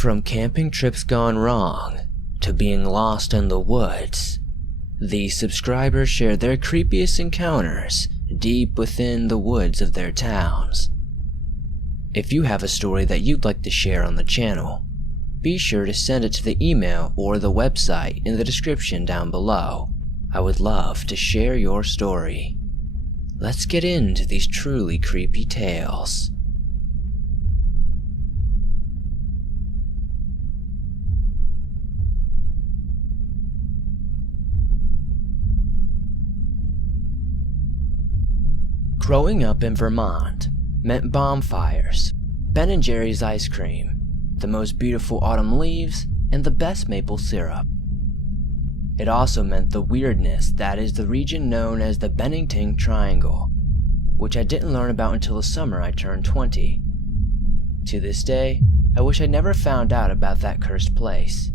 From camping trips gone wrong to being lost in the woods, these subscribers share their creepiest encounters deep within the woods of their towns. If you have a story that you'd like to share on the channel, be sure to send it to the email or the website in the description down below. I would love to share your story. Let's get into these truly creepy tales. Growing up in Vermont meant bonfires, Ben & Jerry's ice cream, the most beautiful autumn leaves, and the best maple syrup. It also meant the weirdness that is the region known as the Bennington Triangle, which I didn't learn about until the summer I turned 20. To this day, I wish I'd never found out about that cursed place.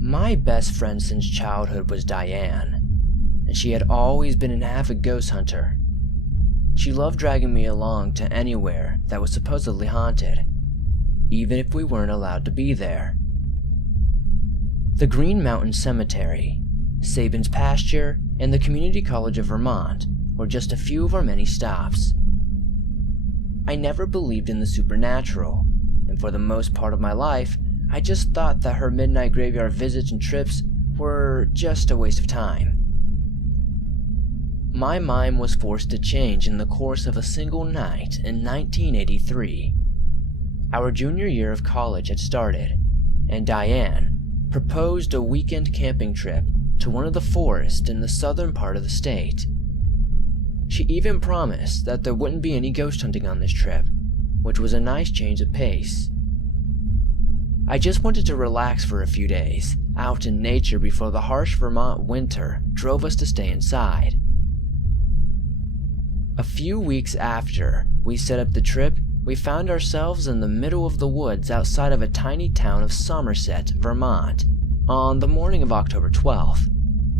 My best friend since childhood was Diane, and she had always been an avid ghost hunter. She loved dragging me along to anywhere that was supposedly haunted, even if we weren't allowed to be there. The Green Mountain Cemetery, Sabin's Pasture, and the Community College of Vermont were just a few of our many stops. I never believed in the supernatural, and for the most part of my life, I just thought that her midnight graveyard visits and trips were just a waste of time. My mind was forced to change in the course of a single night in 1983. Our junior year of college had started, and Diane proposed a weekend camping trip to one of the forests in the southern part of the state. She even promised that there wouldn't be any ghost hunting on this trip, which was a nice change of pace. I just wanted to relax for a few days, out in nature before the harsh Vermont winter drove us to stay inside. A few weeks after we set up the trip, we found ourselves in the middle of the woods outside of a tiny town of Somerset, Vermont, on the morning of October 12th,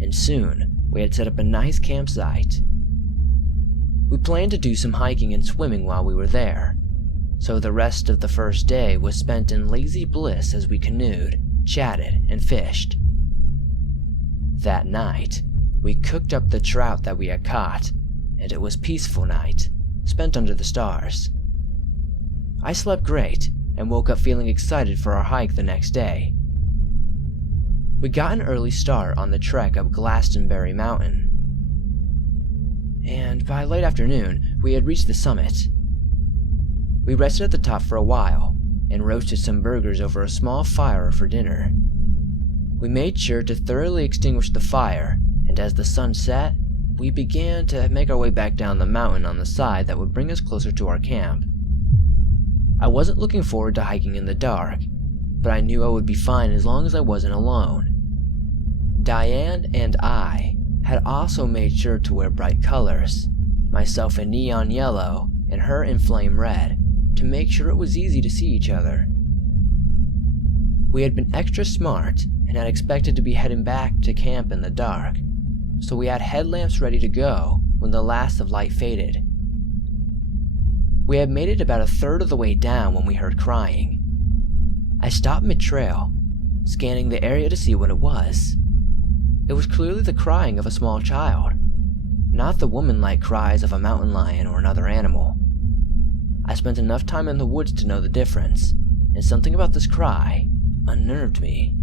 and soon we had set up a nice campsite. We planned to do some hiking and swimming while we were there, so the rest of the first day was spent in lazy bliss as we canoed, chatted, and fished. That night, we cooked up the trout that we had caught, and it was a peaceful night, spent under the stars. I slept great and woke up feeling excited for our hike the next day. We got an early start on the trek up Glastonbury Mountain, and by late afternoon we had reached the summit. We rested at the top for a while and roasted some burgers over a small fire for dinner. We made sure to thoroughly extinguish the fire, and as the sun set, we began to make our way back down the mountain on the side that would bring us closer to our camp. I wasn't looking forward to hiking in the dark, but I knew I would be fine as long as I wasn't alone. Diane and I had also made sure to wear bright colors, myself in neon yellow and her in flame red, to make sure it was easy to see each other. We had been extra smart and had expected to be heading back to camp in the dark, so we had headlamps ready to go when the last of light faded. We had made it about a third of the way down when we heard crying. I stopped mid-trail, scanning the area to see what it was. It was clearly the crying of a small child, not the woman-like cries of a mountain lion or another animal. I spent enough time in the woods to know the difference, and something about this cry unnerved me.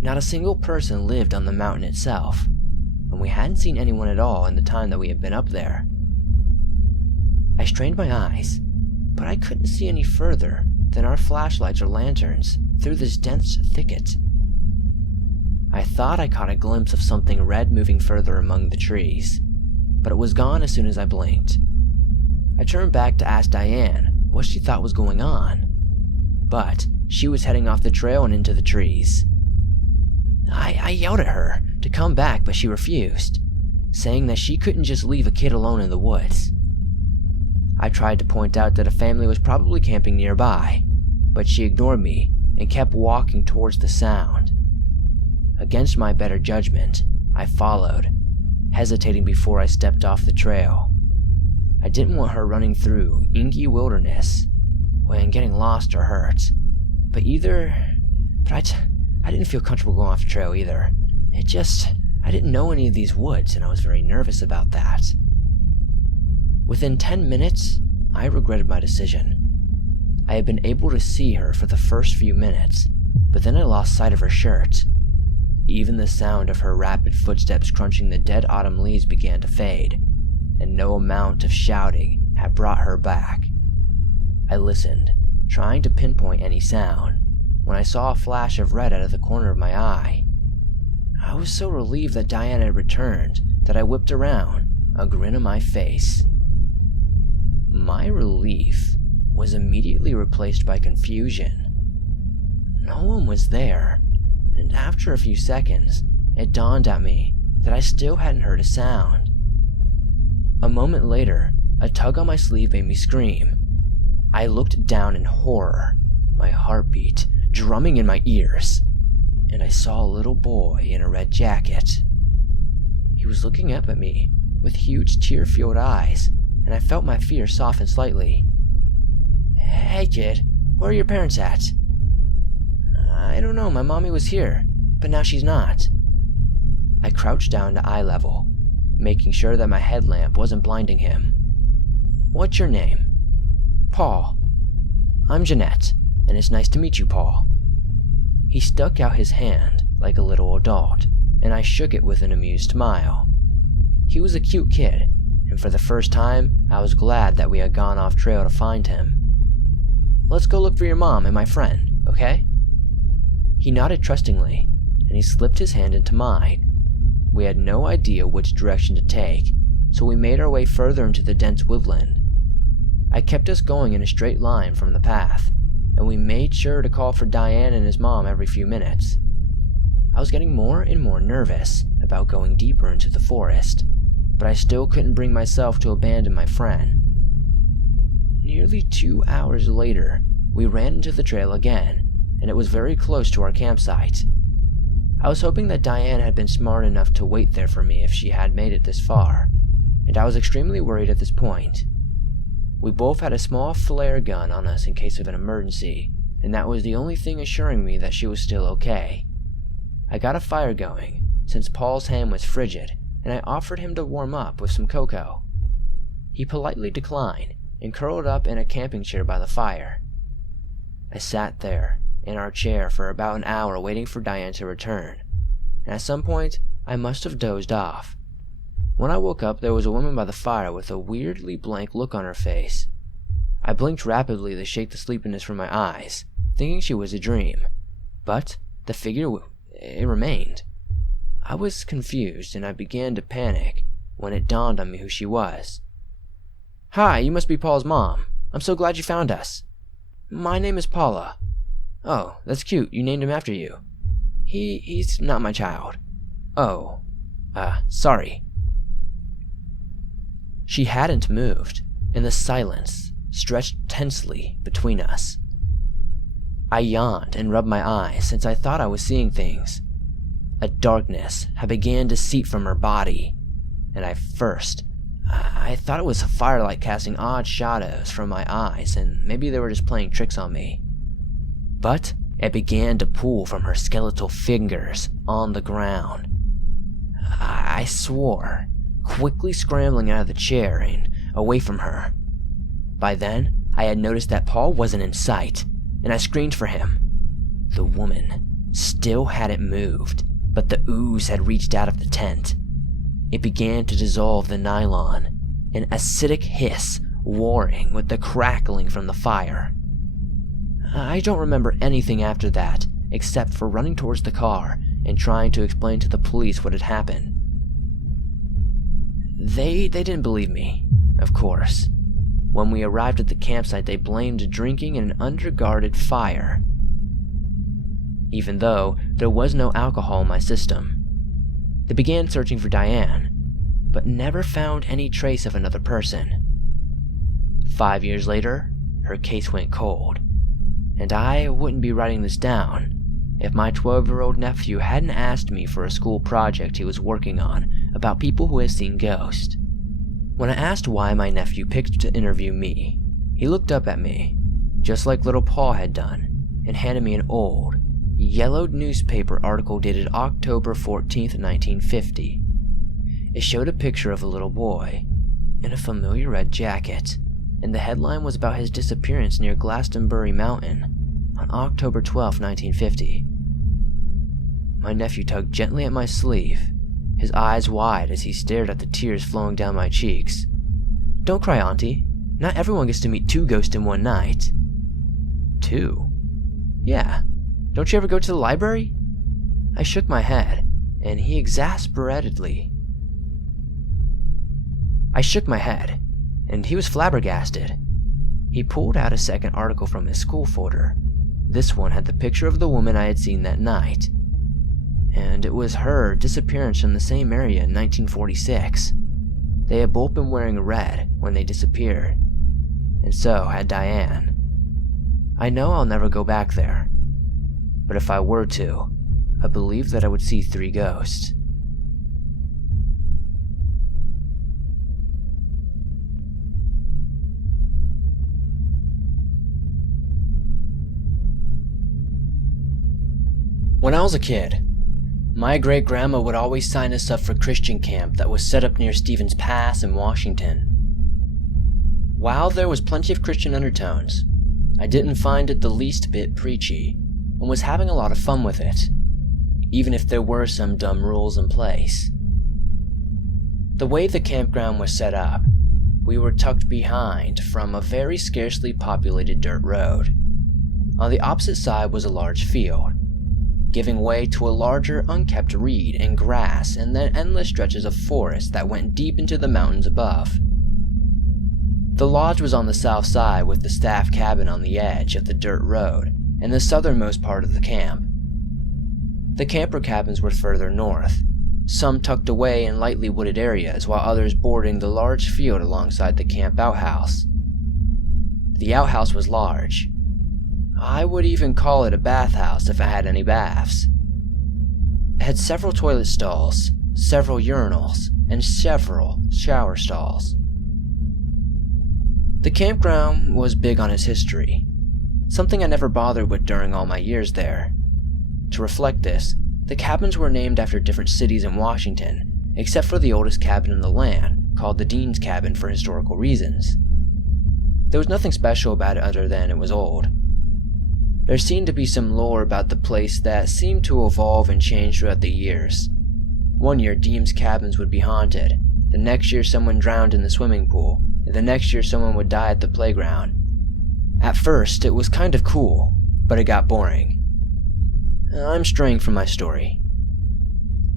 Not a single person lived on the mountain itself, and we hadn't seen anyone at all in the time that we had been up there. I strained my eyes, but I couldn't see any further than our flashlights or lanterns through this dense thicket. I thought I caught a glimpse of something red moving further among the trees, but it was gone as soon as I blinked. I turned back to ask Diane what she thought was going on, but she was heading off the trail and into the trees. I yelled at her to come back, but she refused, saying that she couldn't just leave a kid alone in the woods. I tried to point out that a family was probably camping nearby, but she ignored me and kept walking towards the sound. Against my better judgment, I followed, hesitating before I stepped off the trail. I didn't want her running through inky wilderness, when getting lost or hurt. But I didn't feel comfortable going off the trail either. I didn't know any of these woods, and I was very nervous about that. Within 10 minutes, I regretted my decision. I had been able to see her for the first few minutes, but then I lost sight of her shirt. Even the sound of her rapid footsteps crunching the dead autumn leaves began to fade, and no amount of shouting had brought her back. I listened, trying to pinpoint any sound, when I saw a flash of red out of the corner of my eye. I was so relieved that Diana had returned that I whipped around, a grin on my face. My relief was immediately replaced by confusion. No one was there, and after a few seconds, it dawned on me that I still hadn't heard a sound. A moment later, a tug on my sleeve made me scream. I looked down in horror, my heartbeat drumming in my ears, and I saw a little boy in a red jacket. He was looking up at me with huge tear-filled eyes, and I felt my fear soften slightly. "Hey kid, where are your parents at?" "I don't know, my mommy was here, but now she's not." I crouched down to eye level, making sure that my headlamp wasn't blinding him. "What's your name?" "Paul." "I'm Jeanette, and it's nice to meet you, Paul." He stuck out his hand like a little adult, and I shook it with an amused smile. He was a cute kid, and for the first time, I was glad that we had gone off trail to find him. "Let's go look for your mom and my friend, okay?" He nodded trustingly, and he slipped his hand into mine. We had no idea which direction to take, so we made our way further into the dense woodland. I kept us going in a straight line from the path, and we made sure to call for Diane and his mom every few minutes. I was getting more and more nervous about going deeper into the forest, but I still couldn't bring myself to abandon my friend. Nearly 2 hours later, we ran into the trail again, and it was very close to our campsite. I was hoping that Diane had been smart enough to wait there for me if she had made it this far, and I was extremely worried at this point. We both had a small flare gun on us in case of an emergency, and that was the only thing assuring me that she was still okay. I got a fire going, since Paul's hand was frigid, and I offered him to warm up with some cocoa. He politely declined and curled up in a camping chair by the fire. I sat there in our chair for about an hour waiting for Diane to return, and at some point I must have dozed off. When I woke up, there was a woman by the fire with a weirdly blank look on her face. I blinked rapidly to shake the sleepiness from my eyes, thinking she was a dream, but the figure it remained. I was confused, and I began to panic when it dawned on me who she was. "Hi, you must be Paul's mom. I'm so glad you found us." "My name is Paula." "Oh, that's cute. You named him after you." He's not my child." "Oh, sorry." She hadn't moved, and the silence stretched tensely between us. I yawned and rubbed my eyes since I thought I was seeing things. A darkness had begun to seep from her body, and I thought it was firelight casting odd shadows from my eyes, and maybe they were just playing tricks on me. But it began to pull from her skeletal fingers on the ground. I swore, quickly scrambling out of the chair and away from her. By then, I had noticed that Paul wasn't in sight, and I screamed for him. The woman still hadn't moved, but the ooze had reached out of the tent. It began to dissolve the nylon, an acidic hiss warring with the crackling from the fire. I don't remember anything after that, except for running towards the car and trying to explain to the police what had happened. They didn't believe me, of course. When we arrived at the campsite, they blamed drinking and an underguarded fire, even though there was no alcohol in my system. They began searching for Diane, but never found any trace of another person. 5 years later, her case went cold, and I wouldn't be writing this down if my 12-year-old nephew hadn't asked me for a school project he was working on about people who had seen ghosts. When I asked why my nephew picked to interview me, he looked up at me, just like little Paul had done, and handed me an old, yellowed newspaper article dated October 14th, 1950. It showed a picture of a little boy in a familiar red jacket, and the headline was about his disappearance near Glastonbury Mountain on October 12, 1950. My nephew tugged gently at my sleeve, his eyes wide as he stared at the tears flowing down my cheeks. "Don't cry, Auntie. Not everyone gets to meet 2 ghosts in one night." 2? Yeah. Don't you ever go to the library? I shook my head, and he was flabbergasted. He pulled out a second article from his school folder. This one had the picture of the woman I had seen that night, and it was her disappearance from the same area in 1946. They had both been wearing red when they disappeared, and so had Diane. I know I'll never go back there, but if I were to, I believe that I would see 3 ghosts. When I was a kid, my great-grandma would always sign us up for Christian camp that was set up near Stevens Pass in Washington. While there was plenty of Christian undertones, I didn't find it the least bit preachy, and was having a lot of fun with it, even if there were some dumb rules in place. The way the campground was set up, we were tucked behind from a very scarcely populated dirt road. On the opposite side was a large field, giving way to a larger unkept reed and grass, and then endless stretches of forest that went deep into the mountains above. The lodge was on the south side with the staff cabin on the edge of the dirt road and the southernmost part of the camp. The camper cabins were further north, some tucked away in lightly wooded areas while others bordering the large field alongside the camp outhouse. The outhouse was large. I would even call it a bathhouse if it had any baths. It had several toilet stalls, several urinals, and several shower stalls. The campground was big on its history, something I never bothered with during all my years there. To reflect this, the cabins were named after different cities in Washington, except for the oldest cabin in the land, called the Dean's Cabin for historical reasons. There was nothing special about it other than it was old. There seemed to be some lore about the place that seemed to evolve and change throughout the years. One year, Dean's cabins would be haunted. The next year, someone drowned in the swimming pool. And the next year, someone would die at the playground. At first, it was kind of cool, but it got boring. I'm straying from my story.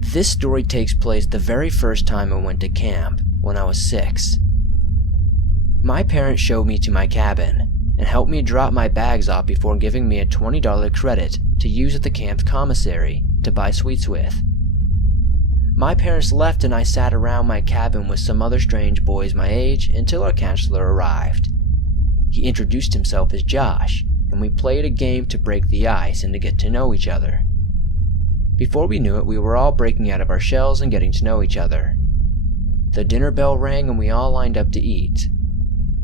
This story takes place the very first time I went to camp, when I was 6. My parents showed me to my cabin, and helped me drop my bags off before giving me a $20 credit to use at the camp's commissary to buy sweets with. My parents left and I sat around my cabin with some other strange boys my age until our counselor arrived. He introduced himself as Josh, and we played a game to break the ice and to get to know each other. Before we knew it, we were all breaking out of our shells and getting to know each other. The dinner bell rang and we all lined up to eat.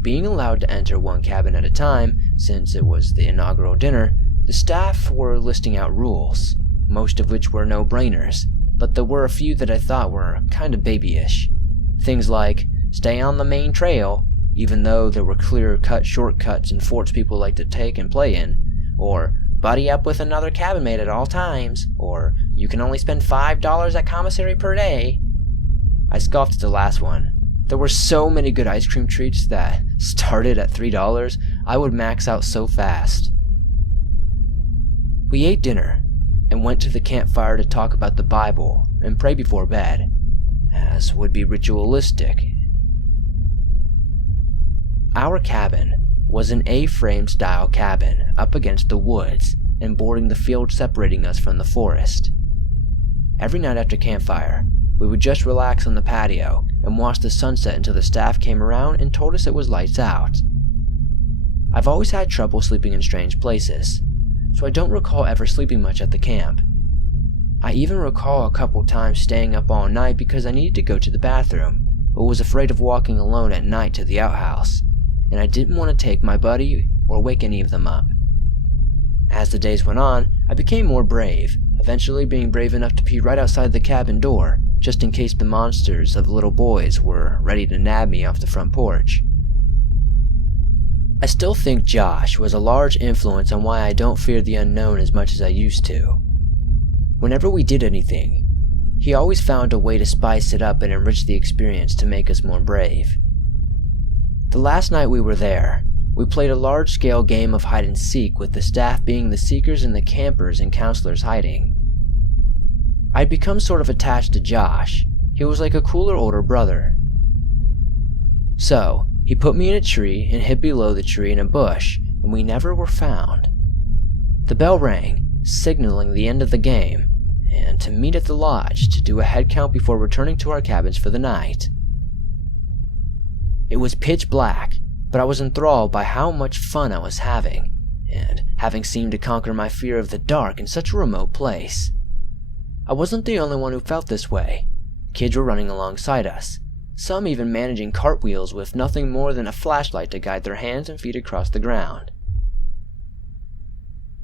Being allowed to enter one cabin at a time, since it was the inaugural dinner, the staff were listing out rules, most of which were no-brainers, but there were a few that I thought were kind of babyish. Things like, stay on the main trail, even though there were clear-cut shortcuts and forts people like to take and play in, or buddy up with another cabin mate at all times, or you can only spend $5 at commissary per day. I scoffed at the last one. There were so many good ice cream treats that started at $3, I would max out so fast. We ate dinner and went to the campfire to talk about the Bible and pray before bed, as would be ritualistic. Our cabin was an A-frame style cabin up against the woods and bordering the field separating us from the forest. Every night after campfire, we would just relax on the patio and watch the sunset until the staff came around and told us it was lights out. I've always had trouble sleeping in strange places, so I don't recall ever sleeping much at the camp. I even recall a couple times staying up all night because I needed to go to the bathroom, but was afraid of walking alone at night to the outhouse, and I didn't want to take my buddy or wake any of them up. As the days went on, I became more brave, eventually being brave enough to pee right outside the cabin door, just in case the monsters of little boys were ready to nab me off the front porch. I still think Josh was a large influence on why I don't fear the unknown as much as I used to. Whenever we did anything, he always found a way to spice it up and enrich the experience to make us more brave. The last night we were there, we played a large-scale game of hide-and-seek with the staff being the seekers and the campers and counselors hiding. I'd become sort of attached to Josh. He was like a cooler older brother. So, he put me in a tree and hid below the tree in a bush, and we never were found. The bell rang, signaling the end of the game, and to meet at the lodge to do a head count before returning to our cabins for the night. It was pitch black, but I was enthralled by how much fun I was having, and having seemed to conquer my fear of the dark in such a remote place. I wasn't the only one who felt this way. Kids were running alongside us, some even managing cartwheels with nothing more than a flashlight to guide their hands and feet across the ground.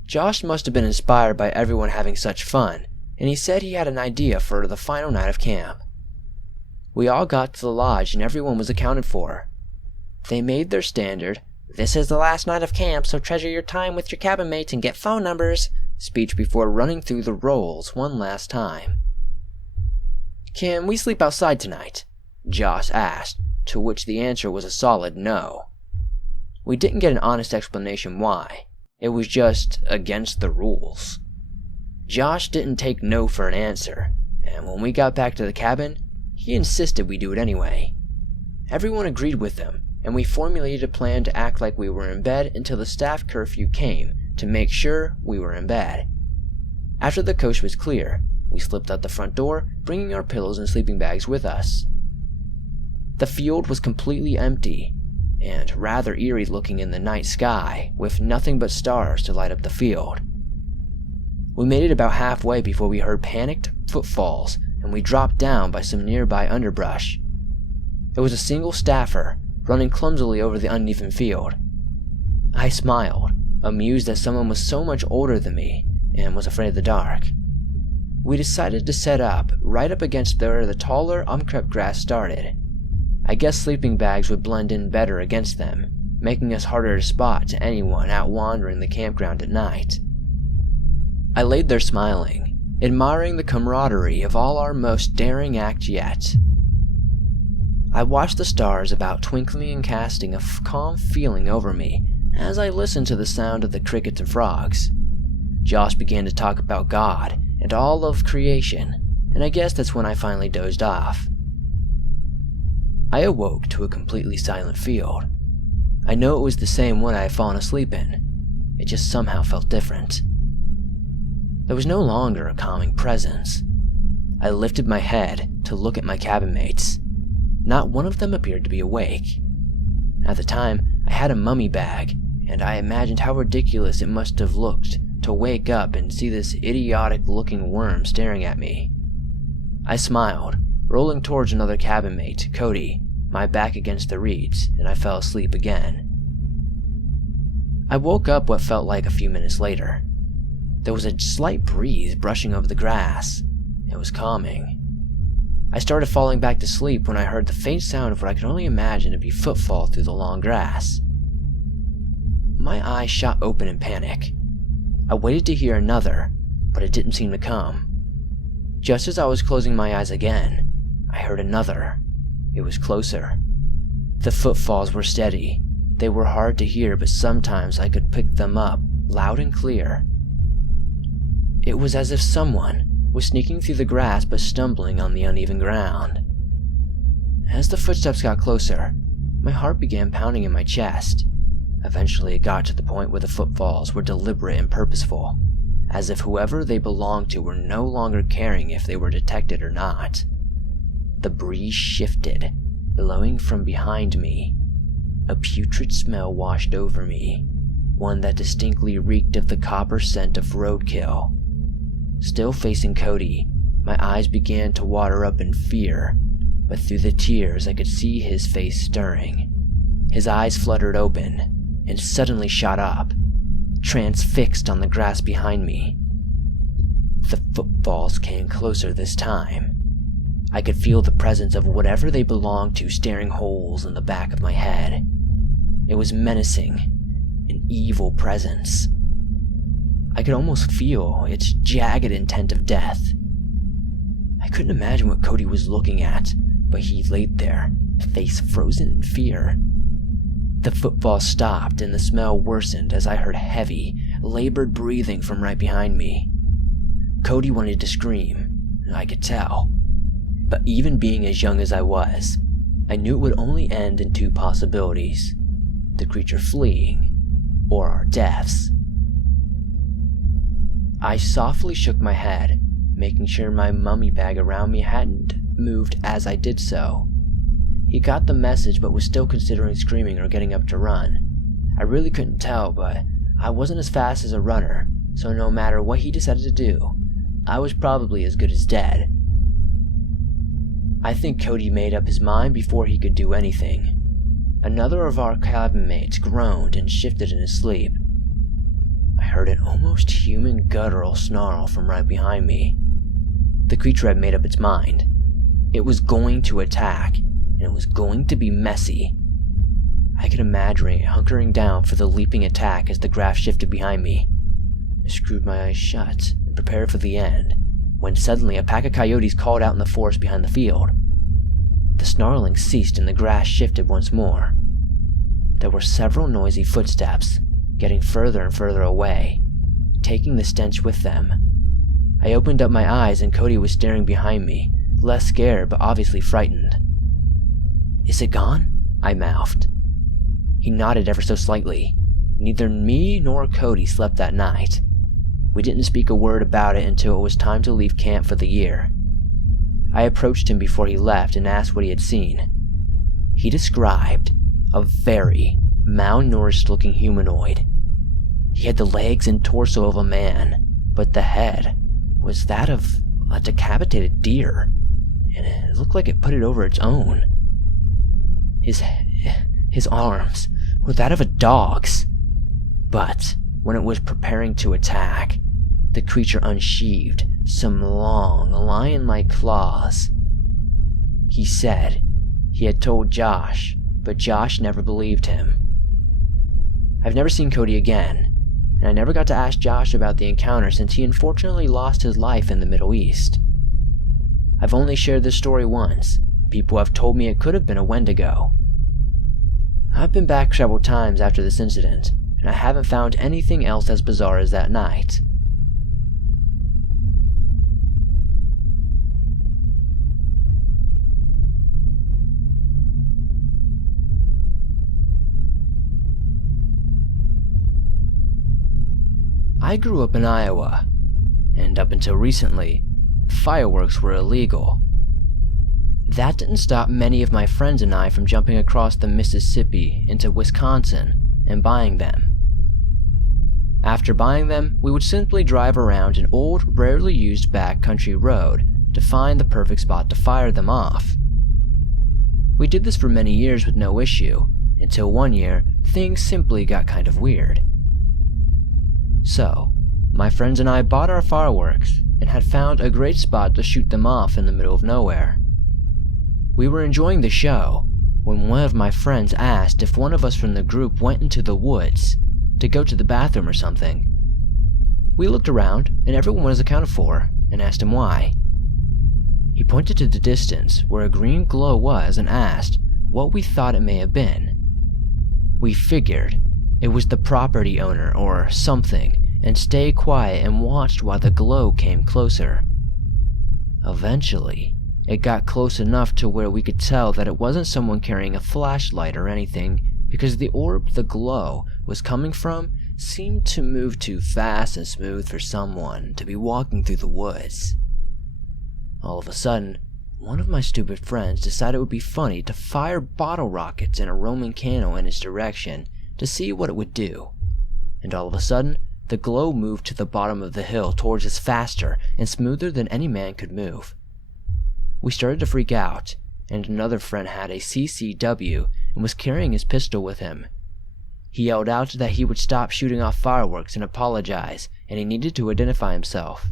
Josh must have been inspired by everyone having such fun, and he said he had an idea for the final night of camp. We all got to the lodge and everyone was accounted for. They made their standard, "This is the last night of camp, so treasure your time with your cabin mates and get phone numbers," speech before running through the rolls one last time. "Can we sleep outside tonight?" Josh asked, to which the answer was a solid no. We didn't get an honest explanation why. It was just against the rules. Josh didn't take no for an answer, and when we got back to the cabin, he insisted we do it anyway. Everyone agreed with him, and we formulated a plan to act like we were in bed until the staff curfew came to make sure we were in bed. After the coast was clear, we slipped out the front door, bringing our pillows and sleeping bags with us. The field was completely empty, and rather eerie looking in the night sky, with nothing but stars to light up the field. We made it about halfway before we heard panicked footfalls, and we dropped down by some nearby underbrush. It was a single staffer, running clumsily over the uneven field. I smiled, amused that someone was so much older than me, and was afraid of the dark. We decided to set up right up against where the taller, unkempt grass started. I guess sleeping bags would blend in better against them, making us harder to spot to anyone out wandering the campground at night. I laid there smiling, admiring the camaraderie of all our most daring act yet. I watched the stars about twinkling and casting a calm feeling over me as I listened to the sound of the crickets and frogs. Josh began to talk about God and all of creation, and I guess that's when I finally dozed off. I awoke to a completely silent field. I know it was the same one I had fallen asleep in. It just somehow felt different. There was no longer a calming presence. I lifted my head to look at my cabin mates. Not one of them appeared to be awake. At the time, I had a mummy bag, and I imagined how ridiculous it must have looked to wake up and see this idiotic-looking worm staring at me. I smiled, rolling towards another cabin mate, Cody, my back against the reeds, and I fell asleep again. I woke up what felt like a few minutes later. There was a slight breeze brushing over the grass. It was calming. I started falling back to sleep when I heard the faint sound of what I could only imagine to be footfall through the long grass. My eyes shot open in panic. I waited to hear another, but it didn't seem to come. Just as I was closing my eyes again, I heard another. It was closer. The footfalls were steady. They were hard to hear, but sometimes I could pick them up, loud and clear. It was as if someone was sneaking through the grass but stumbling on the uneven ground. As the footsteps got closer, my heart began pounding in my chest. Eventually it got to the point where the footfalls were deliberate and purposeful, as if whoever they belonged to were no longer caring if they were detected or not. The breeze shifted, blowing from behind me. A putrid smell washed over me, one that distinctly reeked of the copper scent of roadkill. Still facing Cody, my eyes began to water up in fear, but through the tears I could see his face stirring. His eyes fluttered open, and suddenly shot up, transfixed on the grass behind me. The footfalls came closer this time. I could feel the presence of whatever they belonged to staring holes in the back of my head. It was menacing, an evil presence. I could almost feel its jagged intent of death. I couldn't imagine what Cody was looking at, but he laid there, face frozen in fear. The footfalls stopped and the smell worsened as I heard heavy, labored breathing from right behind me. Cody wanted to scream, I could tell. But even being as young as I was, I knew it would only end in two possibilities: the creature fleeing, or our deaths. I softly shook my head, making sure my mummy bag around me hadn't moved as I did so. He got the message but was still considering screaming or getting up to run. I really couldn't tell, but I wasn't as fast as a runner, so no matter what he decided to do, I was probably as good as dead. I think Cody made up his mind before he could do anything. Another of our cabin mates groaned and shifted in his sleep. I heard an almost human guttural snarl from right behind me. The creature had made up its mind. It was going to attack, and it was going to be messy. I could imagine it hunkering down for the leaping attack as the grass shifted behind me. I screwed my eyes shut and prepared for the end, when suddenly a pack of coyotes called out in the forest behind the field. The snarling ceased and the grass shifted once more. There were several noisy footsteps, getting further and further away, taking the stench with them. I opened up my eyes and Cody was staring behind me, less scared but obviously frightened. "Is it gone?" I mouthed. He nodded ever so slightly. Neither me nor Cody slept that night. We didn't speak a word about it until it was time to leave camp for the year. I approached him before he left and asked what he had seen. He described a very malnourished-looking humanoid. He had the legs and torso of a man, but the head was that of a decapitated deer, and it looked like it put it over its own. His arms were that of a dog's, but when it was preparing to attack, the creature unsheathed some long, lion-like claws. He said he had told Josh, but Josh never believed him. I've never seen Cody again, and I never got to ask Josh about the encounter since he unfortunately lost his life in the Middle East. I've only shared this story once. People have told me it could have been a Wendigo. I've been back several times after this incident, and I haven't found anything else as bizarre as that night. I grew up in Iowa, and up until recently, fireworks were illegal. That didn't stop many of my friends and I from jumping across the Mississippi into Wisconsin and buying them. After buying them, we would simply drive around an old, rarely used backcountry road to find the perfect spot to fire them off. We did this for many years with no issue, until one year, things simply got kind of weird. So, my friends and I bought our fireworks and had found a great spot to shoot them off in the middle of nowhere. We were enjoying the show when one of my friends asked if one of us from the group went into the woods to go to the bathroom or something. We looked around and everyone was accounted for and asked him why. He pointed to the distance where a green glow was and asked what we thought it may have been. We figured it was the property owner or something and stayed quiet and watched while the glow came closer. Eventually, it got close enough to where we could tell that it wasn't someone carrying a flashlight or anything, because the orb the glow was coming from seemed to move too fast and smooth for someone to be walking through the woods. All of a sudden, one of my stupid friends decided it would be funny to fire bottle rockets and a Roman candle in its direction to see what it would do. And all of a sudden, the glow moved to the bottom of the hill towards us faster and smoother than any man could move. We started to freak out, and another friend had a CCW and was carrying his pistol with him. He yelled out that he would stop shooting off fireworks and apologize, and he needed to identify himself.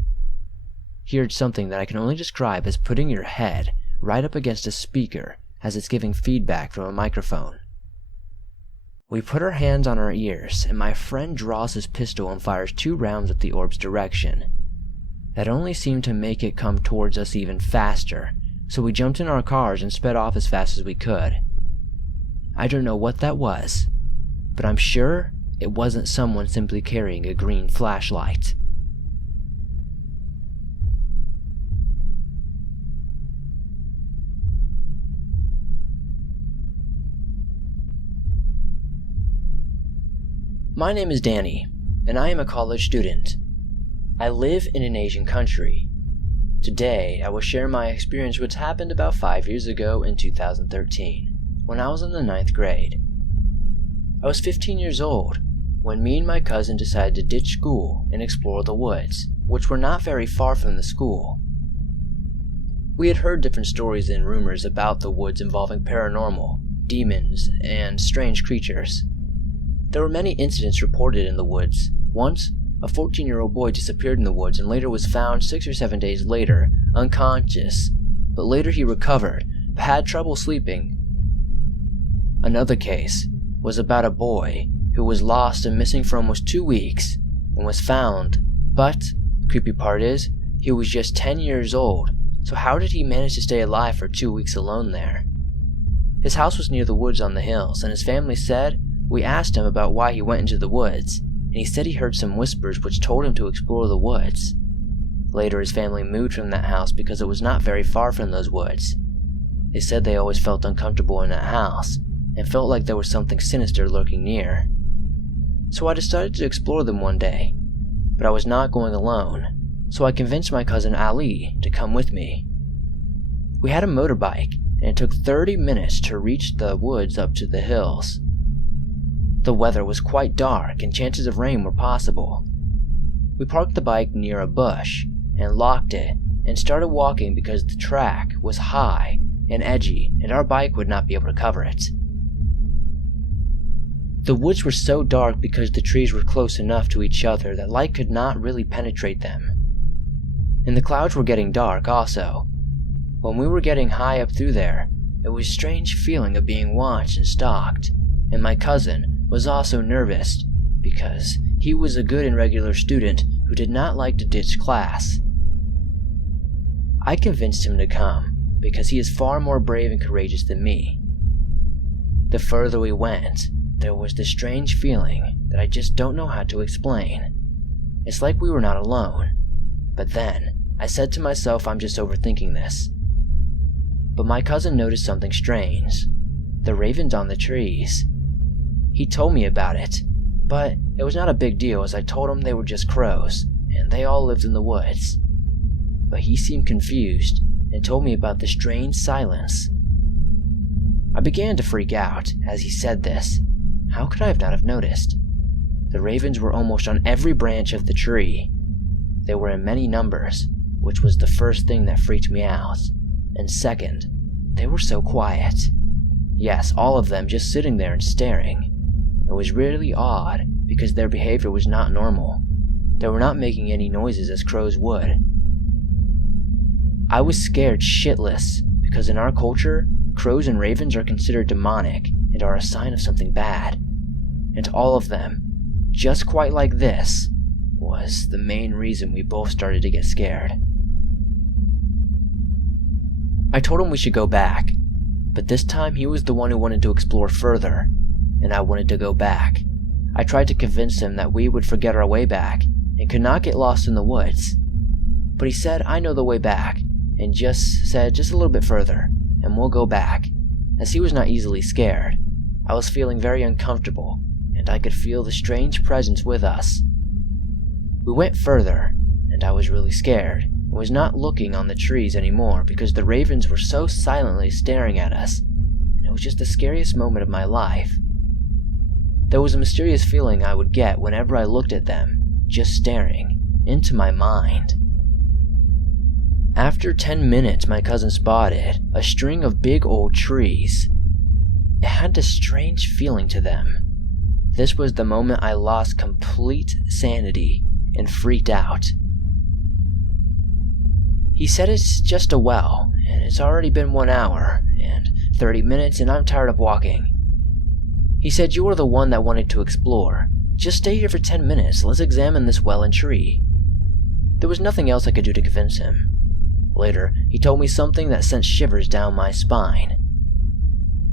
He heard something that I can only describe as putting your head right up against a speaker as it's giving feedback from a microphone. We put our hands on our ears, and my friend draws his pistol and fires 2 rounds at the orb's direction. That only seemed to make it come towards us even faster, so we jumped in our cars and sped off as fast as we could. I don't know what that was, but I'm sure it wasn't someone simply carrying a green flashlight. My name is Danny, and I am a college student. I live in an Asian country. Today, I will share my experience which happened about 5 years ago in 2013, when I was in the 9th grade. I was 15 years old when me and my cousin decided to ditch school and explore the woods, which were not very far from the school. We had heard different stories and rumors about the woods involving paranormal, demons, and strange creatures. There were many incidents reported in the woods. Once, a 14-year-old boy disappeared in the woods and later was found 6 or 7 days later, unconscious, but later he recovered, but had trouble sleeping. Another case was about a boy who was lost and missing for almost 2 weeks and was found, but the creepy part is, he was just 10 years old, so how did he manage to stay alive for 2 weeks alone there? His house was near the woods on the hills, and his family said, we asked him about why he went into the woods, and he said he heard some whispers which told him to explore the woods. Later his family moved from that house because it was not very far from those woods. They said they always felt uncomfortable in that house, and felt like there was something sinister lurking near. So I decided to explore them one day, but I was not going alone, so I convinced my cousin Ali to come with me. We had a motorbike, and it took 30 minutes to reach the woods up to the hills. The weather was quite dark and chances of rain were possible. We parked the bike near a bush and locked it and started walking because the track was high and edgy and our bike would not be able to cover it. The woods were so dark because the trees were close enough to each other that light could not really penetrate them. And the clouds were getting dark also. When we were getting high up through there, it was a strange feeling of being watched and stalked, and my cousin was also nervous because he was a good and regular student who did not like to ditch class. I convinced him to come because he is far more brave and courageous than me. The further we went, there was this strange feeling that I just don't know how to explain. It's like we were not alone, but then I said to myself I'm just overthinking this. But my cousin noticed something strange, the ravens on the trees. He told me about it, but it was not a big deal as I told him they were just crows, and they all lived in the woods. But he seemed confused and told me about the strange silence. I began to freak out as he said this. How could I not have noticed? The ravens were almost on every branch of the tree. They were in many numbers, which was the first thing that freaked me out. And second, they were so quiet. Yes, all of them just sitting there and staring. It was really odd because their behavior was not normal. They were not making any noises as crows would. I was scared shitless because in our culture, crows and ravens are considered demonic and are a sign of something bad. And all of them, just quite like this, was the main reason we both started to get scared. I told him we should go back, but this time he was the one who wanted to explore further, and I wanted to go back. I tried to convince him that we would forget our way back and could not get lost in the woods. But he said I know the way back, and said just a little bit further, and we'll go back. As he was not easily scared, I was feeling very uncomfortable, and I could feel the strange presence with us. We went further, and I was really scared, and was not looking on the trees anymore because the ravens were so silently staring at us, and it was just the scariest moment of my life. There was a mysterious feeling I would get whenever I looked at them, just staring, into my mind. After 10 minutes, my cousin spotted a string of big old trees. It had this strange feeling to them. This was the moment I lost complete sanity and freaked out. He said it's just a well, and it's already been 1 hour and 30 minutes and I'm tired of walking. He said you were the one that wanted to explore. Just stay here for 10 minutes, let's examine this well and tree. There was nothing else I could do to convince him. Later, he told me something that sent shivers down my spine.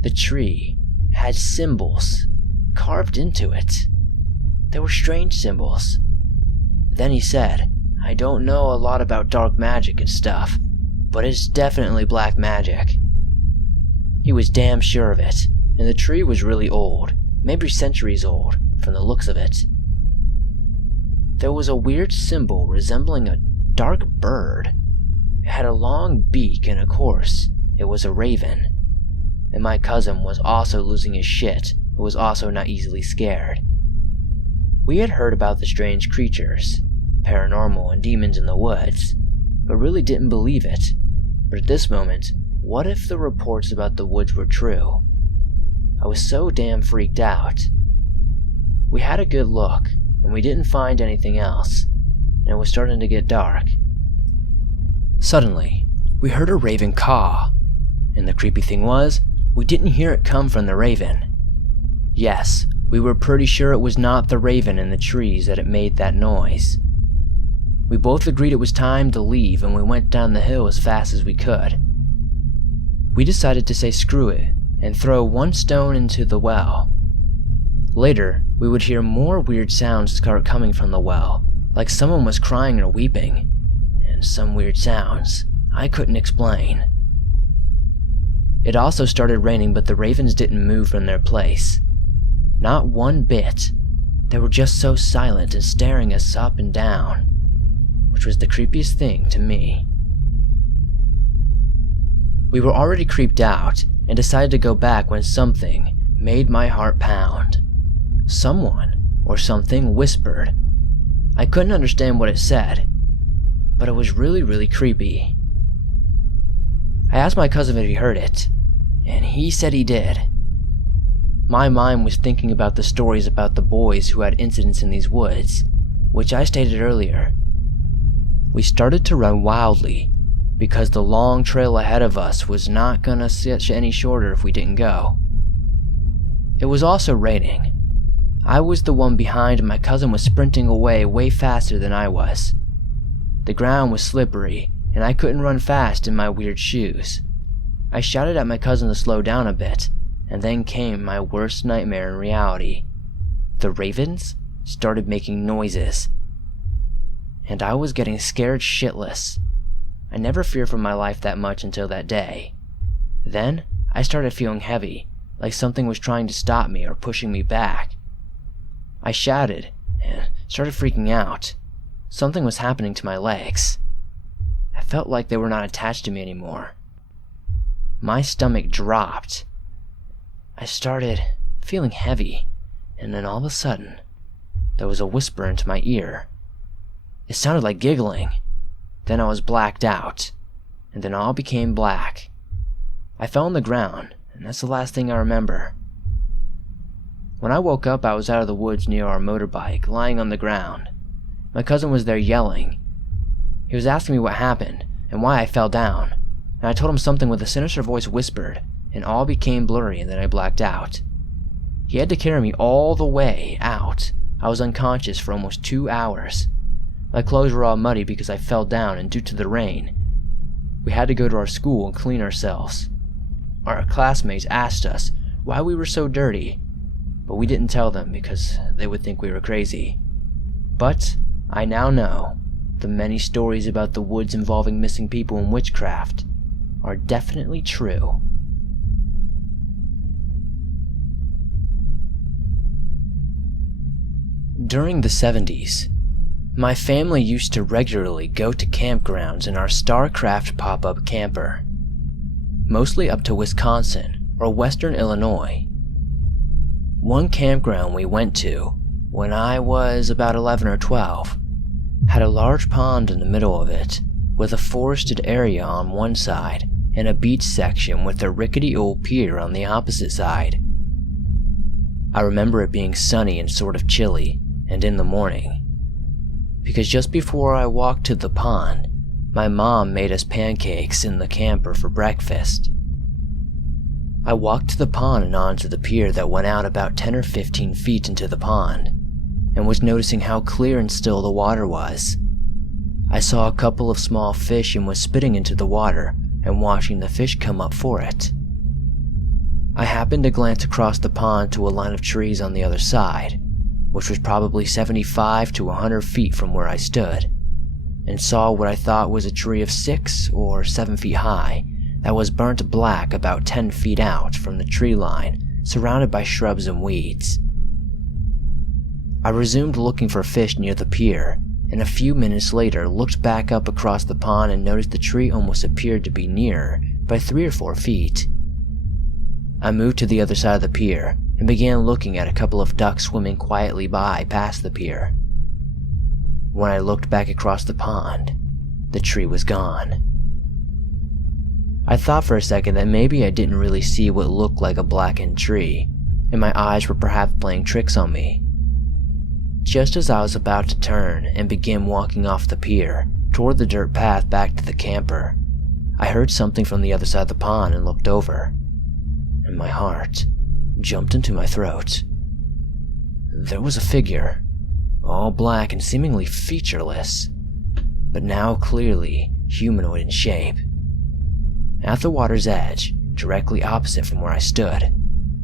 The tree had symbols carved into it. They were strange symbols. Then he said, I don't know a lot about dark magic and stuff, but it's definitely black magic. He was damn sure of it, and the tree was really old, maybe centuries old, from the looks of it. There was a weird symbol resembling a dark bird. It had a long beak and of course, it was a raven. And my cousin was also losing his shit, but was also not easily scared. We had heard about the strange creatures, paranormal and demons in the woods, but really didn't believe it. But at this moment, what if the reports about the woods were true? I was so damn freaked out. We had a good look, and we didn't find anything else, and it was starting to get dark. Suddenly, we heard a raven caw, and the creepy thing was, we didn't hear it come from the raven. Yes, we were pretty sure it was not the raven in the trees that it made that noise. We both agreed it was time to leave and we went down the hill as fast as we could. We decided to say screw it and throw 1 stone into the well. Later, we would hear more weird sounds start coming from the well, like someone was crying or weeping, and some weird sounds I couldn't explain. It also started raining, but the ravens didn't move from their place. Not one bit. They were just so silent and staring us up and down, which was the creepiest thing to me. We were already creeped out and decided to go back when something made my heart pound. Someone or something whispered. I couldn't understand what it said, but it was really creepy. I asked my cousin if he heard it, and he said he did. My mind was thinking about the stories about the boys who had incidents in these woods, which I stated earlier. We started to run wildly, because the long trail ahead of us was not gonna get any shorter if we didn't go. It was also raining. I was the one behind and my cousin was sprinting away way faster than I was. The ground was slippery, and I couldn't run fast in my weird shoes. I shouted at my cousin to slow down a bit, and then came my worst nightmare in reality. The ravens started making noises, and I was getting scared shitless. I never feared for my life that much until that day. Then, I started feeling heavy, like something was trying to stop me or pushing me back. I shouted and started freaking out. Something was happening to my legs. I felt like they were not attached to me anymore. My stomach dropped. I started feeling heavy, and then all of a sudden, there was a whisper into my ear. It sounded like giggling. Then I was blacked out, and then all became black. I fell on the ground, and that's the last thing I remember. When I woke up, I was out of the woods near our motorbike, lying on the ground. My cousin was there yelling. He was asking me what happened, and why I fell down, and I told him something with a sinister voice whispered, and all became blurry and then I blacked out. He had to carry me all the way out. I was unconscious for almost 2 hours. My clothes were all muddy because I fell down, and due to the rain, we had to go to our school and clean ourselves. Our classmates asked us why we were so dirty, but we didn't tell them because they would think we were crazy. But I now know the many stories about the woods involving missing people and witchcraft are definitely true. During the 70s, my family used to regularly go to campgrounds in our StarCraft pop-up camper, mostly up to Wisconsin or western Illinois. One campground we went to, when I was about 11 or 12, had a large pond in the middle of it, with a forested area on one side and a beach section with a rickety old pier on the opposite side. I remember it being sunny and sort of chilly, and in the morning. Because just before I walked to the pond, my mom made us pancakes in the camper for breakfast. I walked to the pond and onto the pier that went out about 10 or 15 feet into the pond, and was noticing how clear and still the water was. I saw a couple of small fish and was spitting into the water and watching the fish come up for it. I happened to glance across the pond to a line of trees on the other side, which was probably 75 to 100 feet from where I stood, and saw what I thought was a tree of 6 or 7 feet high that was burnt black about 10 feet out from the tree line, surrounded by shrubs and weeds. I resumed looking for fish near the pier, and a few minutes later looked back up across the pond and noticed the tree almost appeared to be nearer by 3 or 4 feet. I moved to the other side of the pier and began looking at a couple of ducks swimming quietly by past the pier. When I looked back across the pond, the tree was gone. I thought for a second that maybe I didn't really see what looked like a blackened tree, and my eyes were perhaps playing tricks on me. Just as I was about to turn and begin walking off the pier toward the dirt path back to the camper, I heard something from the other side of the pond and looked over, and my heart jumped into my throat. There was a figure, all black and seemingly featureless, but now clearly humanoid in shape. At the water's edge, directly opposite from where I stood,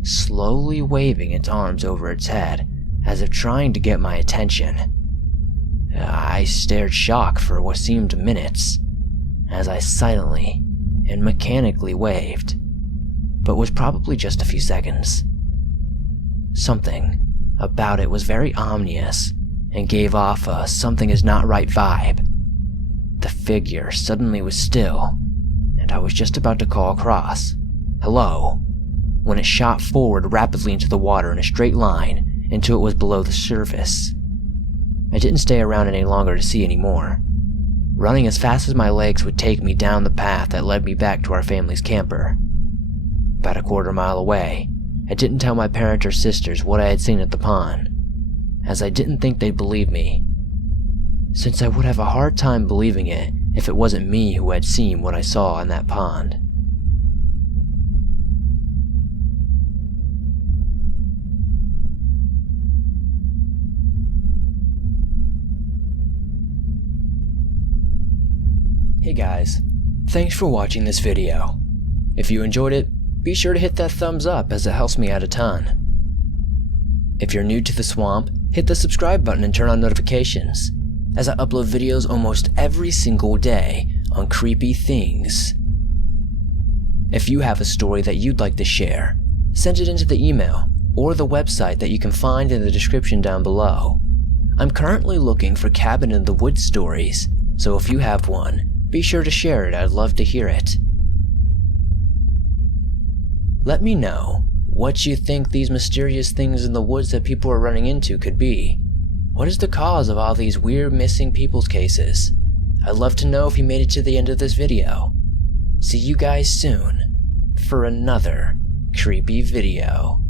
slowly waving its arms over its head as if trying to get my attention. I stared shocked for what seemed minutes, as I silently and mechanically waved, but was probably just a few seconds. Something about it was very ominous and gave off a something is not right vibe. The figure suddenly was still, and I was just about to call across, "Hello," when it shot forward rapidly into the water in a straight line until it was below the surface. I didn't stay around any longer to see any more, running as fast as my legs would take me down the path that led me back to our family's camper. About a quarter mile away, I didn't tell my parents or sisters what I had seen at the pond, as I didn't think they'd believe me, since I would have a hard time believing it if it wasn't me who had seen what I saw in that pond. Hey guys, thanks for watching this video. If you enjoyed it, be sure to hit that thumbs up as it helps me out a ton. If you're new to the swamp, hit the subscribe button and turn on notifications, as I upload videos almost every single day on creepy things. If you have a story that you'd like to share, send it into the email or the website that you can find in the description down below. I'm currently looking for cabin in the woods stories, so if you have one, be sure to share it. I'd love to hear it. Let me know what you think these mysterious things in the woods that people are running into could be. What is the cause of all these weird missing people's cases? I'd love to know if you made it to the end of this video. See you guys soon for another creepy video.